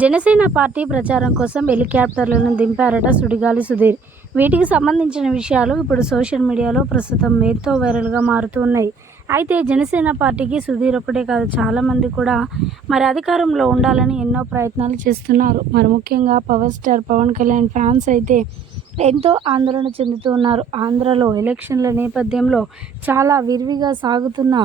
Janasena party ప్రచారం కోసం హెలికాప్టర్లను దింపారట సుడిగాలి సుధీర్. వీటికి సంబంధించిన విషయాలు ఇప్పుడు సోషల్ మీడియాలో ప్రస్తుతం ఎంతో వైరల్గా మారుతున్నాయి అయితే జనసేన పార్టీకి సుధీర్ ఒకటే కాదు చాలామంది కూడా మరి అధికారంలో ఉండాలని ఎన్నో ప్రయత్నాలు చేస్తున్నారు. మరి ముఖ్యంగా power star Pawan Kalyan fans అయితే ఎంతో ఆందోళన చెందుతూ ఉన్నారు. ఆంధ్రలో ఎలక్షన్ల నేపథ్యంలో చాలా విరివిగా సాగుతున్న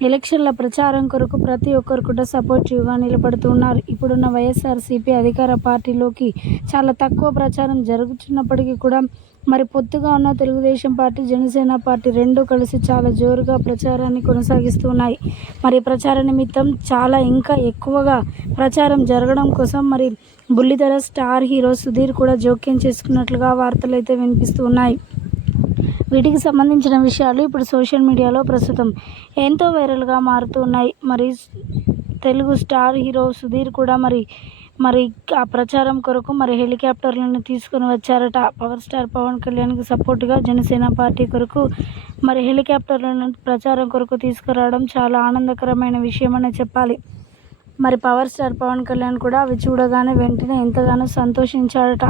ఎలక్షన్ల ప్రచారం కొరకు ప్రతి ఒక్కరు కూడా సపోర్టివ్గా నిలబడుతున్నారు. ఇప్పుడున్న వైఎస్ఆర్సీపీ అధికార పార్టీలోకి చాలా తక్కువ ప్రచారం జరుగుతున్నప్పటికీ కూడా మరి పొత్తుగా ఉన్న తెలుగుదేశం పార్టీ జనసేన పార్టీ రెండు కలిసి చాలా జోరుగా ప్రచారాన్ని కొనసాగిస్తున్నాయి. మరి ప్రచార నిమిత్తం చాలా ఇంకా ఎక్కువగా ప్రచారం జరగడం కోసం మరి బుల్లితెర స్టార్ హీరో సుధీర్ కూడా జోక్యం చేసుకున్నట్లుగా వార్తలు అయితే వినిపిస్తున్నాయి. వీటికి సంబంధించిన విషయాలు ఇప్పుడు సోషల్ మీడియాలో ప్రస్తుతం ఎంతో వైరల్గా మారుతున్నాయి. మరి తెలుగు స్టార్ హీరో సుధీర్ కూడా మరి మరి ఆ ప్రచారం కొరకు మరి హెలికాప్టర్లను తీసుకుని వచ్చారట. పవర్ స్టార్ పవన్ కళ్యాణ్కి సపోర్ట్గా జనసేన పార్టీ కొరకు మరి హెలికాప్టర్లను ప్రచారం కొరకు తీసుకురావడం చాలా ఆనందకరమైన విషయం చెప్పాలి. మరి పవర్ స్టార్ పవన్ కళ్యాణ్ కూడా అవి చూడగానే వెంటనే ఎంతగానో సంతోషించాడట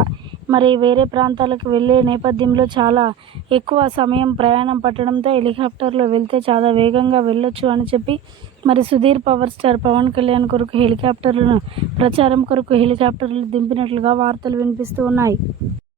మరి వేరే ప్రాంతాలకు వెళ్ళే నేపథ్యంలో చాలా ఎక్కువ సమయం ప్రయాణం పట్టడంతో హెలికాప్టర్లో వెళ్తే చాలా వేగంగా వెళ్ళొచ్చు అని చెప్పి మరి సుధీర్ పవర్ స్టార్ పవన్ కళ్యాణ్ కొరకు హెలికాప్టర్లను ప్రచారం కొరకు హెలికాప్టర్లు దింపినట్లుగా వార్తలు వినిపిస్తూ ఉన్నాయి.